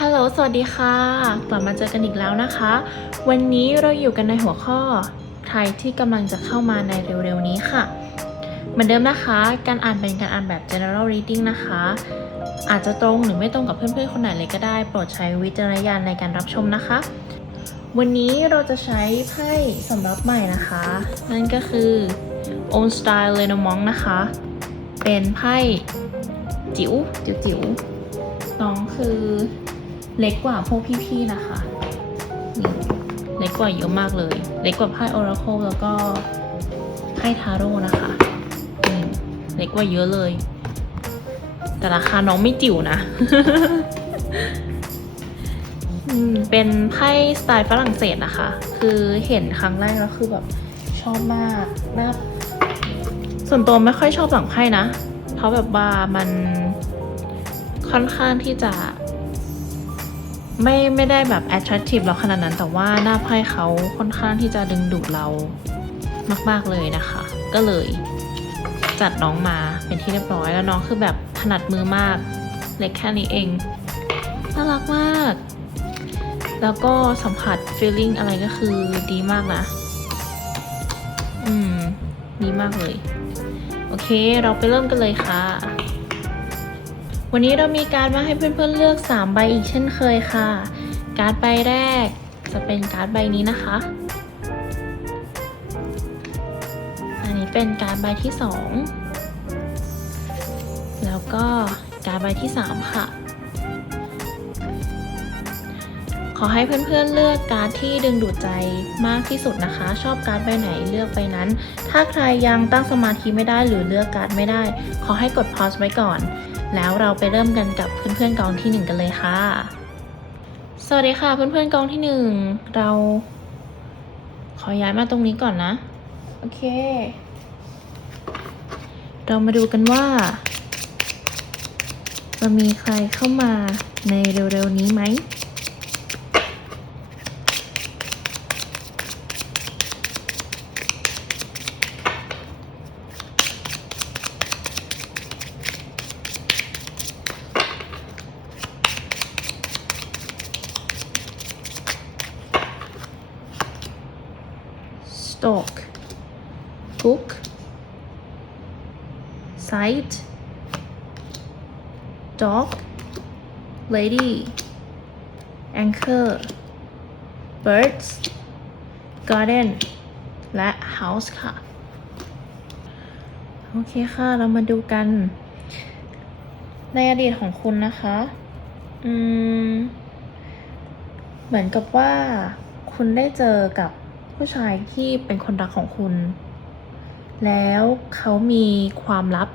ฮัลโหล สวัสดีค่ะ กลับมาเจอกันอีกแล้วนะคะ วันนี้เราอยู่กันในหัวข้อไทยที่กำลังจะเข้ามาในเร็วๆนี้ค่ะ เหมือนเดิมนะคะ การอ่านเป็นการอ่านแบบ general reading นะคะ อาจจะตรงหรือไม่ตรงกับเพื่อนๆ คนไหนเลยก็ได้ โปรดใช้วิจารณญาณในการรับชมนะคะ วันนี้เราจะใช้ไพ่สำรับใหม่นะคะ นั่นก็คือ Own Style Lenormand นะคะ เป็นไพ่จิ๋วจิ๋วๆน้องคือ เล็กกว่าพวกพี่ๆนะคะนี่เล็กกว่าเยอะมากเลย เล็กกว่าไพ่ Oracle แล้วก็ไพ่ทาโร่นะคะนี่เล็กกว่าเยอะเลย แต่ราคาน้องไม่จิ๋วนะเป็นไพ่สไตล์ฝรั่งเศสนะคะ คือเห็นครั้งแรกแล้วคือแบบชอบมากน่าส่วนตัวไม่ค่อยชอบหลังไพ่นะเพราะแบบว่ามันค่อนข้างที่จะ ไม่ไม่ได้แบบ attractive เราขนาดนั้นแต่ว่าหน้าไพ่เขาค่อนข้างที่จะดึงดูดเรามาก ๆ เลยนะคะ ก็เลยจัดน้องมาเป็นที่เรียบร้อยแล้วน้องคือแบบถนัดมือมาก เล็กแค่นี้เองน่ารักมาก แล้วก็สัมผัส feeling อะไรก็คือดีมากนะ อืม ดีมากเลย โอเค เราไปเริ่มกันเลยค่ะ วันนี้เรามีการดมาให้เพื่อนๆเลือก 3 ใบอีกเช่นเคยค่ะ การ์ดใบแรกจะเป็นการ์ดใบนี้นะคะ อันนี้เป็นการ์ดใบที่ 2 แล้วก็การ์ดใบที่ 3 ค่ะ ขอให้เพื่อนๆเลือกการ์ดที่ดึงดูดใจมากที่สุดนะคะ ชอบการ์ดใบไหนเลือกใบนั้น ถ้าใครยังตั้งสมาธิไม่ได้หรือเลือกการ์ดไม่ได้ ขอให้กด pause ไว้ก่อน แล้วเราไปเริ่มกันกับเพื่อนๆกองที่หนึ่งกันเลยค่ะ สวัสดีค่ะเพื่อนๆกองที่หนึ่งเรา ขอย้ายมาตรงนี้ก่อนนะ โอเค เรามาดูกันว่าจะมีใครเข้ามาในเร็วๆนี้ไหม sight dog lady anchor birds garden และ house ค่ะ โอเคค่ะ เรามาดูกัน ในอดีตของคุณนะคะ อืม เหมือนกับว่าคุณได้เจอกับผู้ชายที่เป็นคนรักของคุณ แล้วเขามีความลับ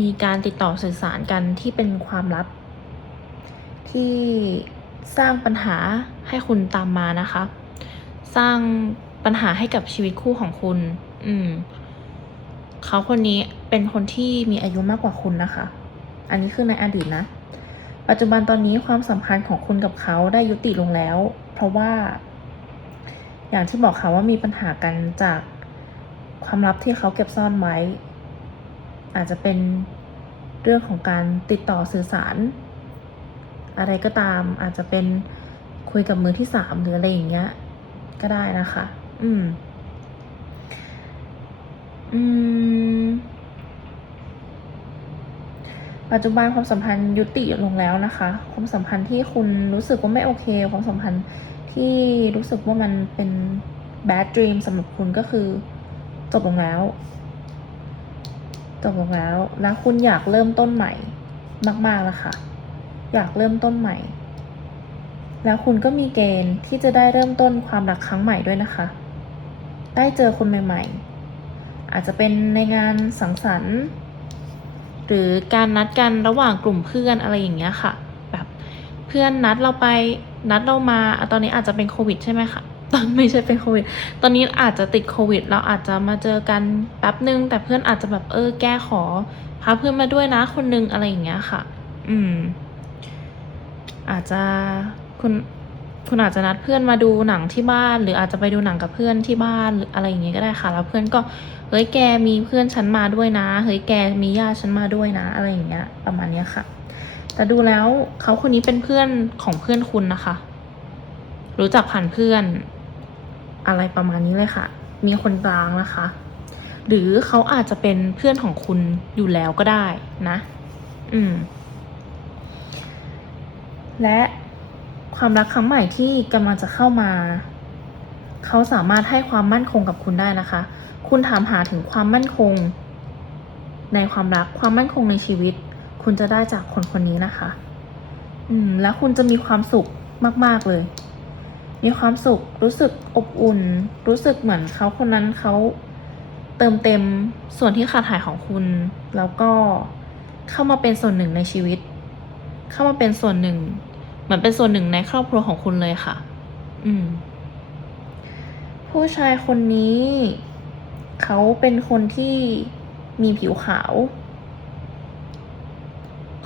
มีการติดต่อสื่อสารกันที่เป็นความลับ ที่สร้างปัญหาให้คุณตามมานะคะ สร้างปัญหาให้กับชีวิตคู่ของคุณ อืม เขาคนนี้เป็นคนที่มีอายุมากกว่าคุณนะคะ อันนี้คือในอดีตนะ ปัจจุบันตอนนี้ความสัมพันธ์ของคุณกับเขาได้ยุติลงแล้ว เพราะว่า อย่างที่บอกค่ะว่ามีปัญหากันจากความลับที่เขาเก็บซ่อนไว้ อาจจะเป็นเรื่องของการติดต่อสื่อสาร อะไรก็ตามอาจจะเป็นคุยกับมือที่สามหรืออะไรอย่างเงี้ย ก็ได้นะคะ อืม อืม ปัจจุบันความสัมพันธ์ยุติลงแล้วนะคะ ความสัมพันธ์ที่คุณรู้สึกว่าไม่โอเค ความสัมพันธ์ที่รู้สึกว่ามันเป็น bad dream สำหรับคุณก็คือจบลงแล้ว จบลงแล้วแล้วคุณอยากเริ่มต้นใหม่มากๆแล้วค่ะ อยากเริ่มต้นใหม่ แล้วคุณก็มีเกณฑ์ที่จะได้เริ่มต้นความรักครั้งใหม่ด้วยนะคะ ได้เจอคนใหม่ ๆ อาจจะเป็นในงานสังสรรค์ หรือการนัดกันระหว่างกลุ่มเพื่อนอะไรอย่างเงี้ยค่ะ แบบเพื่อนนัดเราไปนัดเรามาตอนนี้อาจจะเป็นโควิดใช่ไหมคะ ตอนไม่ใช่เป็นโควิด ตอนนี้อาจจะติดโควิด เราอาจจะมาเจอกันแป๊บนึง แต่เพื่อนอาจจะแบบเออแก้ขอพาเพื่อนมาด้วยนะคนนึงอะไรอย่างเงี้ยค่ะ อืม อาจจะคุณคุณอาจจะนัดเพื่อนมาดูหนังที่บ้าน หรืออาจจะไปดูหนังกับเพื่อนที่บ้านหรืออะไรอย่างเงี้ยก็ได้ค่ะ แล้วเพื่อนก็เฮ้ยแกมีเพื่อนฉันมาด้วยนะ เฮ้ยแกมีญาติฉันมาด้วยนะ อะไรอย่างเงี้ย ประมาณเนี้ยค่ะ แต่ดูแล้วเขาคนนี้เป็นเพื่อนของเพื่อนคุณนะคะ รู้จักผ่านเพื่อน อะไรประมาณนี้เลยค่ะ มีคนกลางนะคะ หรือเขาอาจจะเป็นเพื่อนของคุณอยู่แล้วก็ได้นะ อืม และความรักครั้งใหม่ที่กำลังจะเข้ามา เขาสามารถให้ความมั่นคงกับคุณได้นะคะ คุณถามหาถึงความมั่นคง ในความรักความมั่นคงในชีวิต คุณจะได้จากคนคนนี้นะคะ อืม แล้วคุณจะมีความสุขมาก ๆ เลย มีความสุข รู้สึกอบอุ่น รู้สึกเหมือนเขาคนนั้นเขาเติมเต็มส่วนที่ขาดหายของคุณ แล้วก็เข้ามาเป็นส่วนหนึ่งในชีวิต เข้ามาเป็นส่วนหนึ่ง เหมือนเป็นส่วนหนึ่งในครอบครัวของคุณเลยค่ะ อืม ผู้ชายคนนี้ เขาเป็นคนที่มีผิวขาว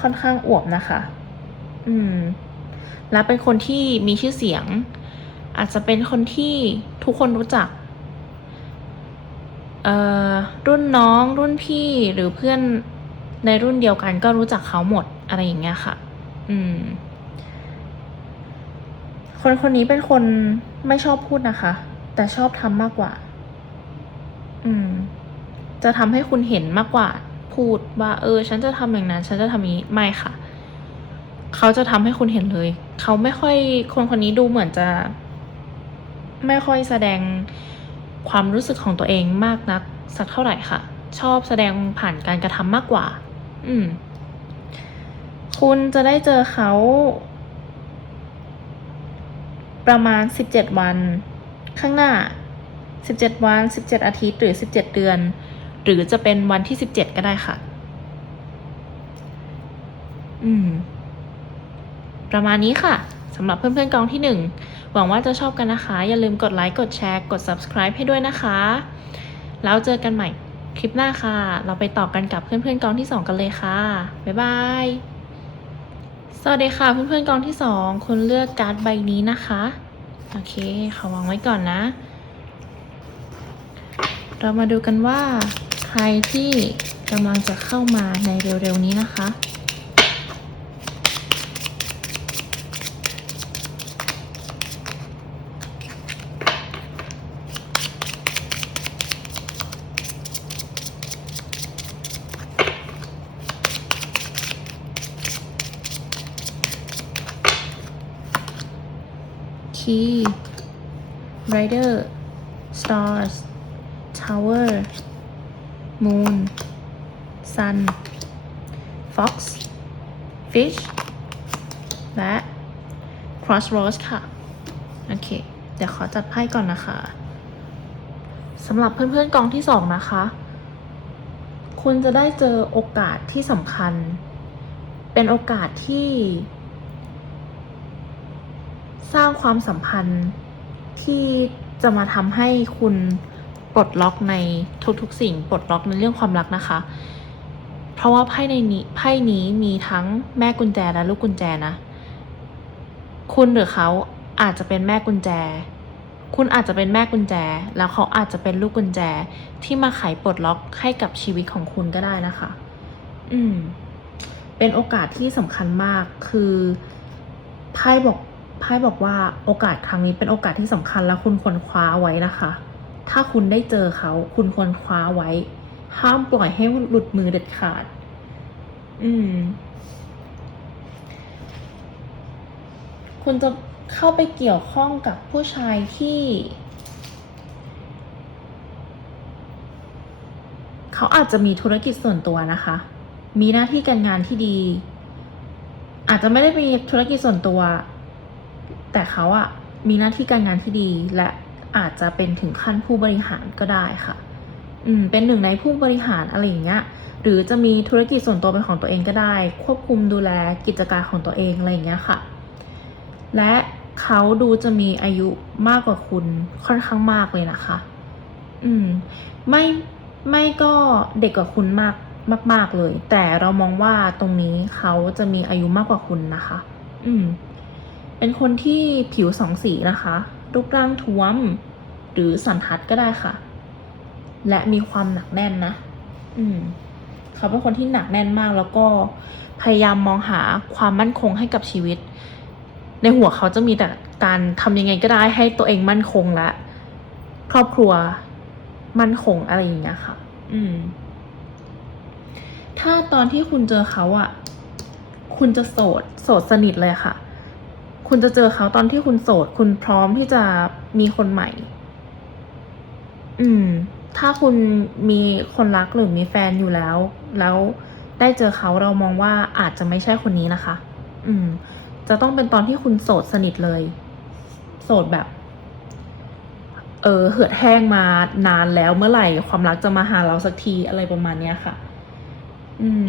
ค่อนข้างอวบนะคะ อืม และเป็นคนที่มีชื่อเสียง อาจจะเป็นคนที่ทุกคนรู้จักเอ่อรุ่นน้องรุ่นพี่หรือเพื่อนในรุ่นเดียวกันก็รู้จักเขาหมดอะไรอย่างเงี้ยค่ะ อืม คนคนนี้เป็นคนไม่ชอบพูดนะคะ แต่ชอบทำมากกว่า อืม จะทำให้คุณเห็นมากกว่า พูดว่า เออ ฉันจะทำอย่างนั้น ฉันจะทำนี้ไม่ค่ะ เขาจะทำให้คุณเห็นเลย เขาไม่ค่อย คนคนนี้ดูเหมือนจะ ไม่ค่อยแสดงความรู้สึกของตัวเองมากนักสักเท่าไหร่ค่ะ ชอบแสดงผ่านการกระทำมากกว่า อืม คุณจะได้เจอเขา ประมาณสิบเจ็ดวัน ข้างหน้าสิบเจ็ดวันสิบเจ็ดอาทิตย์ หรือสิบเจ็ดเดือน หรือจะเป็นวันที่สิบเจ็ดก็ได้ค่ะ อืม ประมาณนี้ค่ะำหรับเพื่อนๆกองที่หนึ่งหวังว่าจะชอบกันนะคะ อย่าลืมกดไลค์ กดแชร์ กด subscribe ให้ด้วยนะคะ แล้วเจอกันใหม่คลิปหน้าค่ะ เราไปต่อกันกับเพื่อนๆกองที่สองกันเลยค่ะ บ๊ายบาย สวัสดีค่ะเพื่อนๆกองที่สองคุณเลือกการ์ดใบนี้นะคะ โอเคขอวางไว้ก่อนนะ เรามาดูกันว่าใครที่กำลังจะเข้ามาในเร็วๆนี้นะคะ Key Rider Stars Tower Moon Sun Fox Fish และ Crossroads ค่ะ โอเค เดี๋ยวขอจัดไพ่ก่อนนะคะสำหรับเพื่อนๆกองที่สองนะคะ คุณจะได้เจอโอกาสที่สำคัญ เป็นโอกาสที่ สร้างความสัมพันธ์ที่จะมาทำให้คุณปลดล็อกในทุกๆ สิ่งปลดล็อกในเรื่องความรักนะคะ เพราะว่าไพ่ในนี้ไพ่นี้มีทั้งแม่กุญแจและลูกกุญแจนะ คุณหรือเขาอาจจะเป็นแม่กุญแจ คุณอาจจะเป็นแม่กุญแจ แล้วเขาอาจจะเป็นลูกกุญแจที่มาไขปลดล็อกให้กับชีวิตของคุณก็ได้นะคะ อืม เป็นโอกาสที่สำคัญมากคือไพ่บอก ไพ่บอกว่าโอกาสครั้งนี้เป็นโอกาสที่สำคัญแล้วคุณควรคว้าไว้นะคะ ถ้าคุณได้เจอเขาคุณควรคว้าไว้ ห้ามปล่อยให้หลุดมือเด็ดขาด อืม คุณจะเข้าไปเกี่ยวข้องกับผู้ชายที่ เขาอาจจะมีธุรกิจส่วนตัวนะคะ มีหน้าที่การงานที่ดี อาจจะไม่ได้มีธุรกิจส่วนตัว แต่เขาอะมีหน้าที่การงานที่ดีและอาจจะเป็นถึงขั้นผู้บริหารก็ได้ค่ะ อืม เป็นหนึ่งในผู้บริหารอะไรอย่างเงี้ย หรือจะมีธุรกิจส่วนตัวเป็นของตัวเองก็ได้ ควบคุมดูแลกิจการของตัวเองอะไรอย่างเงี้ยค่ะ และเขาดูจะมีอายุมากกว่าคุณค่อนข้างมากเลยนะคะ อืม ไม่ไม่ก็เด็กกว่าคุณมากมาก ๆเลย แต่เรามองว่าตรงนี้เขาจะมีอายุมากกว่าคุณนะคะ อืม เป็นคนที่ผิวสองสีนะคะ รูปร่างท้วม หรือสันทัดก็ได้ค่ะ และมีความหนักแน่นนะ อืม เขาเป็นคนที่หนักแน่นมากแล้วก็พยายามมองหาความมั่นคงให้กับชีวิต ในหัวเขาจะมีแต่การทำยังไงก็ได้ให้ตัวเองมั่นคงและ ครอบครัวมั่นคงอะไรอย่างเงี้ยค่ะ อืม ถ้าตอนที่คุณเจอเขาอะคุณจะโสด โสดสนิทเลยค่ะ คุณจะเจอเขาตอนที่คุณโสด คุณพร้อมที่จะมีคนใหม่ อืม ถ้าคุณมีคนรักหรือมีแฟนอยู่แล้ว แล้วได้เจอเขาเรามองว่าอาจจะไม่ใช่คนนี้นะคะ อืม จะต้องเป็นตอนที่คุณโสดสนิทเลย โสดแบบ เออ เหือดแห้งมานานแล้วเมื่อไหร่ความรักจะมาหาเราสักทีอะไรประมาณเนี้ยค่ะ อืม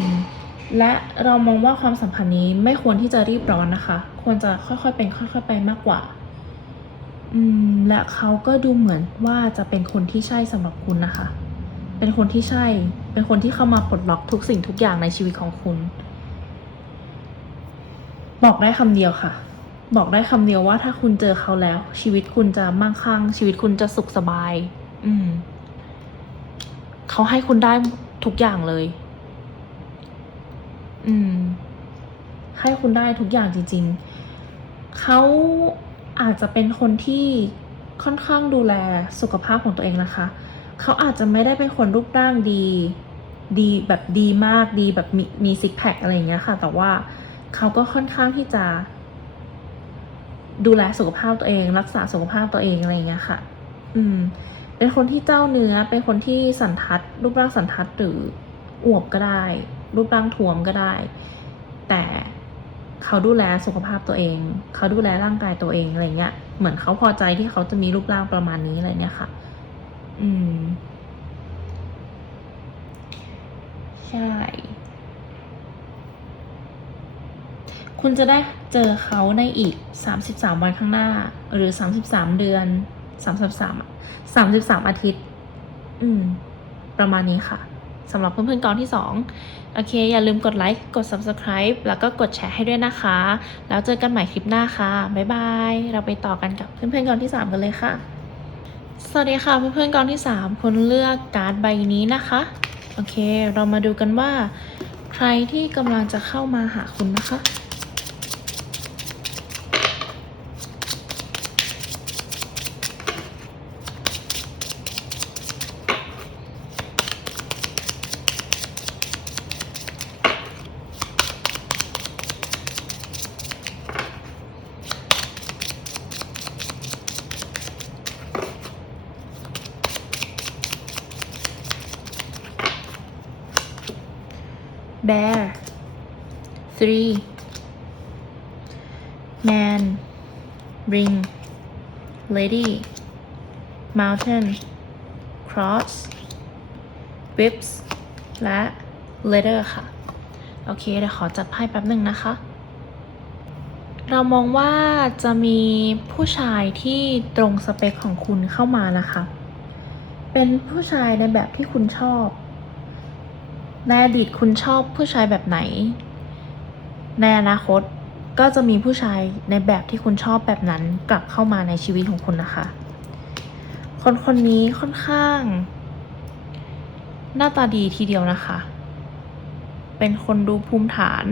และเรามองว่าความสัมพันธ์นี้ไม่ควรที่จะรีบร้อนนะคะ ควรจะค่อยๆเป็นค่อยๆไปมากกว่า อืม และเขาก็ดูเหมือนว่าจะเป็นคนที่ใช่สำหรับคุณนะคะ เป็นคนที่ใช่ เป็นคนที่เข้ามาปลดล็อกทุกสิ่งทุกอย่างในชีวิตของคุณ บอกได้คำเดียวค่ะ บอกได้คำเดียวว่าถ้าคุณเจอเขาแล้ว ชีวิตคุณจะมั่งคั่ง ชีวิตคุณจะสุขสบาย อืม เขาให้คุณได้ทุกอย่างเลย อืม ให้คุณได้ทุกอย่างจริง ๆ เขาอาจจะเป็นคนที่ค่อนข้างดูแลสุขภาพของตัวเองนะคะ เขาอาจจะไม่ได้เป็นคนรูปร่างดี ดีแบบดีมากดีแบบมีมีซิกแพคอะไรอย่างเงี้ยค่ะ แต่ว่าเขาก็ค่อนข้างที่จะ ดูแลสุขภาพตัวเอง รักษาสุขภาพตัวเองอะไรอย่างเงี้ยค่ะ อืม เป็นคนที่เจ้าเนื้อ เป็นคนที่สันทัด รูปร่างสันทัดหรืออวบก็ได้ รูปร่างท้วมก็ได้ แต่ เขาดูแลสุขภาพตัวเอง เขาดูแลร่างกายตัวเองอะไรเงี้ย เหมือนเขาพอใจที่เขาจะมีรูปร่างประมาณนี้อะไรเนี่ยค่ะ อืม ใช่ คุณจะได้เจอเขาในอีก 33 วันข้างหน้า หรือ 33 เดือน 33 33 อาทิตย์ อืม ประมาณนี้ค่ะ สำหรับเพื่อนๆกองที่ 2 โอเค อย่าลืมกดไลค์ กด Subscribe แล้วก็กดแชร์ให้ด้วยนะคะ แล้วเจอกันใหม่คลิปหน้าค่ะ บ๊ายบาย เราไปต่อกันกับเพื่อนๆกองที่ 3 กันเลยค่ะ สวัสดีค่ะเพื่อนๆกองที่ 3คุณเลือกการ์ดใบนี้นะคะ โอเค เรามาดูกันว่า ใครที่กำลังจะเข้ามาหาคุณนะคะ man ring lady mountain cross whips และ letter ค่ะ โอเคเดี๋ยวขอจัดไพ่แป๊บหนึ่งนะคะ เรามองว่าจะมีผู้ชายที่ตรงสเปคของคุณเข้ามานะคะ เป็นผู้ชายในแบบที่คุณชอบในอดีตคุณชอบผู้ชายแบบไหน ในอนาคต ก็จะมีผู้ชายในแบบที่คุณชอบแบบนั้นกลับเข้ามาในชีวิตของคุณนะคะ คนคนนี้ค่อนข้าง หน้าตาดีทีเดียวนะคะ เป็นคนดูภูมิฐาน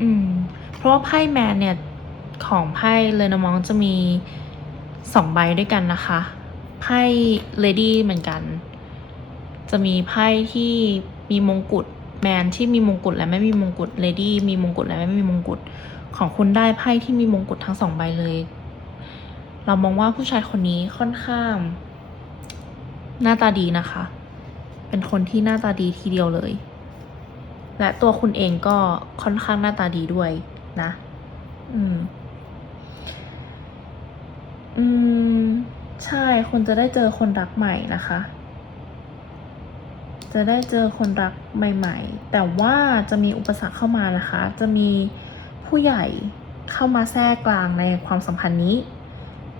อืม เพราะว่าไพ่แมนเนี่ย ของไพ่เลนมองจะมีสองใบด้วยกันนะคะ ไพ่เลดี้เหมือนกัน จะมีไพ่ที่มีมงกุฎ แมนที่มีมงกุฎและไม่มีมงกุฎเลดี้มีมงกุฎและไม่มีมงกุฎของคุณได้ไพ่ที่มีมงกุฎทั้งสองใบเลย เรามองว่าผู้ชายคนนี้ค่อนข้าง หน้าตาดีนะคะ เป็นคนที่หน้าตาดีทีเดียวเลย และตัวคุณเองก็ค่อนข้างหน้าตาดีด้วยนะ อืม อืม ใช่คุณจะได้เจอคนรักใหม่นะคะ จะได้เจอคนรักใหม่ๆ แต่ว่าจะมีอุปสรรคเข้ามานะคะ จะมีผู้ใหญ่เข้ามาแทรกกลางในความสัมพันธ์นี้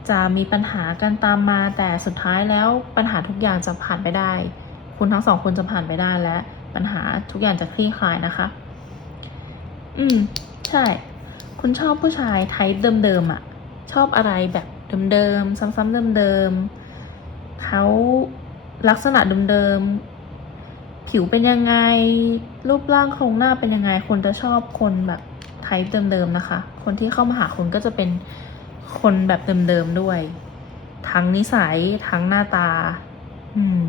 จะมีปัญหากันตามมาแต่สุดท้ายแล้วปัญหาทุกอย่างจะผ่านไปได้ คุณทั้งสองคนจะผ่านไปได้และปัญหาทุกอย่างจะคลี่คลายนะคะ อืม ใช่ คุณชอบผู้ชายไทป์เดิมๆอะ่ะ ชอบอะไรแบบเดิมๆซ้ำๆเดิมๆเขาลักษณะเดิมๆ ผิวเป็นยังไง รูปร่างโครงหน้าเป็นยังไง คนจะชอบคนแบบไทป์เดิมๆนะคะ คนที่เข้ามาหาคุณก็จะเป็นคนแบบเดิมๆด้วย ทั้งนิสัยทั้งหน้าตา อืม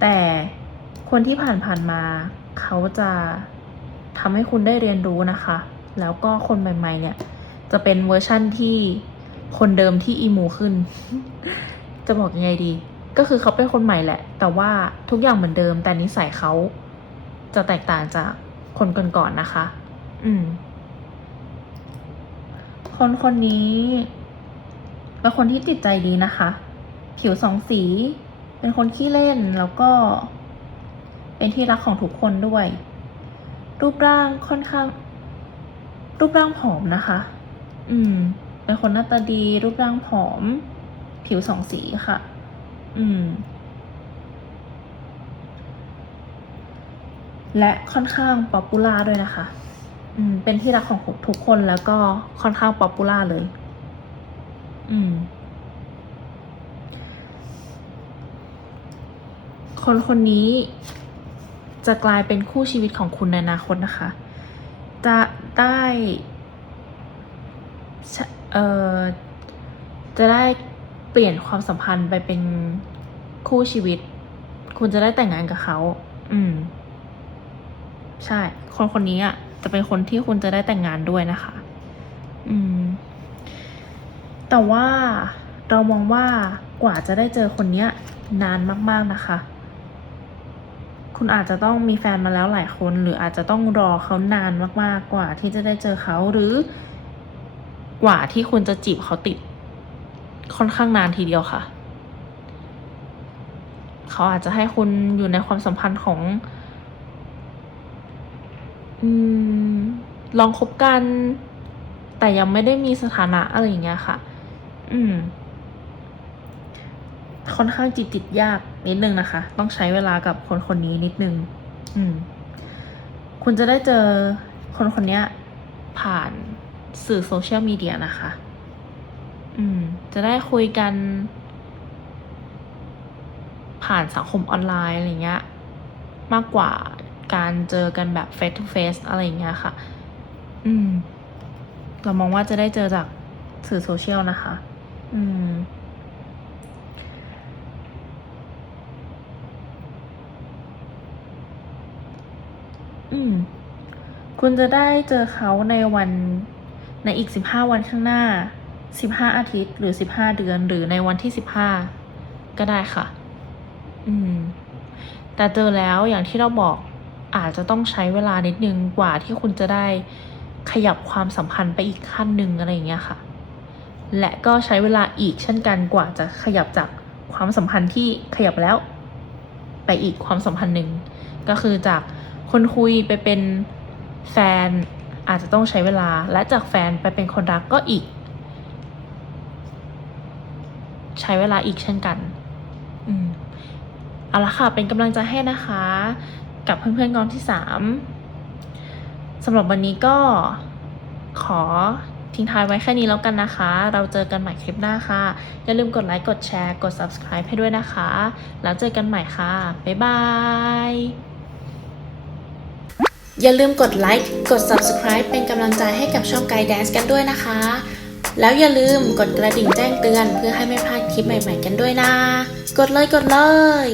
แต่คนที่ผ่านๆมา เขาจะทำให้คุณได้เรียนรู้นะคะ แล้วก็คนใหม่ ๆ เนี่ย จะเป็นเวอร์ชั่นที่คนเดิมที่อีมูขึ้น จะบอกยังไงดี ก็คือเขาเป็นคนใหม่แหละ แต่ว่าทุกอย่างเหมือนเดิม แต่นิสัยเขาจะแตกต่างจากคนก่อนๆนะคะ อืม คนคนนี้เป็นคนที่จิตใจดีนะคะ ผิวสองสี เป็นคนขี้เล่นแล้วก็ เป็นที่รักของทุกคนด้วย รูปร่างค่อนข้าง รูปร่างผอมนะคะ อืม เป็นคนหน้าตาดี รูปร่างผอม ผิวสองสีค่ะ อืม และค่อนข้างป๊อปปูล่าด้วยนะคะ อืม เป็นที่รักของทุกคนแล้วก็ค่อนข้างป๊อปปูล่าเลย อืม คนคนนี้จะกลายเป็นคู่ชีวิตของคุณในอนาคตนะคะ จะได้ เอ่อ จะได้ เปลี่ยนความสัมพันธ์ไปเป็นคู่ชีวิต คุณจะได้แต่งงานกับเขา อืม ใช่ คนคนนี้อะ จะเป็นคนที่คุณจะได้แต่งงานด้วยนะคะ อืม แต่ว่าเรามองว่ากว่าจะได้เจอคนเนี้ย นานมาก ๆนะคะ คุณอาจจะต้องมีแฟนมาแล้วหลายคน หรืออาจจะต้องรอเขานานมากๆ กว่าที่จะได้เจอเขาหรือกว่าที่คุณจะจีบเขาติด ค่อนข้างนานทีเดียวค่ะ เขาอาจจะให้คุณอยู่ในความสัมพันธ์ของอลองคบกัน แต่ยังไม่ได้มีสถานะอะไรอย่างเงี้ยค่ะ อืม ค่อนข้างจิตติดยากนิดนึงนะคะ ต้องใช้เวลากับคนคนนี้นิดนึง อืม คุณจะได้เจอคนคนนี้ผ่านสื่อโซเชียลมีเดียนะคะ อืม จะได้คุยกัน ผ่านสังคมออนไลน์อะไรเงี้ย มากกว่าการเจอกันแบบ face to face อะไรเงี้ยค่ะ อืม เรามองว่าจะได้เจอจากสื่อโซเชียลนะคะ อืมอืม คุณจะได้เจอเขาในวันในอีกสิบห้าวันข้างหน้า สิบห้าอาทิตย์หรือสิบห้าเดือนหรือในวันที่สิบห้าก็ได้ค่ะ อืม แต่เจอแล้วอย่างที่เราบอกอาจจะต้องใช้เวลานิดนึงกว่าที่คุณจะได้ขยับความสัมพันธ์ไปอีกขั้นหนึ่งอะไรอย่างเงี้ยค่ะ และก็ใช้เวลาอีกเช่นกันกว่าจะขยับจากความสัมพันธ์ที่ขยับแล้ว ไปอีกความสัมพันธ์หนึ่งก็คือจากคนคุยไปเป็นแฟนอาจจะต้องใช้เวลาและจากแฟนไปเป็นคนรักก็อีก ใช้เวลาอีกเช่นกัน อืมเอาละค่ะ เป็นกำลังใจให้นะคะ กับเพื่อนๆกองที่สามสำหรับวันนี้ก็ขอทิ้งท้ายไว้แค่นี้แล้วกันนะคะ เราเจอกันใหม่คลิปหน้าค่ะ อย่าลืมกดไลค์ กดแชร์ กด subscribe ให้ด้วยนะคะ แล้วเจอกันใหม่ค่ะ บ๊ายบาย อย่าลืมกดไลค์ กด subscribe เป็นกำลังใจให้กับช่องไกด์แดนซ์กันด้วยนะคะ แล้วอย่าลืมกดกระดิ่งแจ้งเตือนเพื่อให้ไม่พลาดคลิปใหม่ ๆ กันด้วยนะ กดเลยกดเลย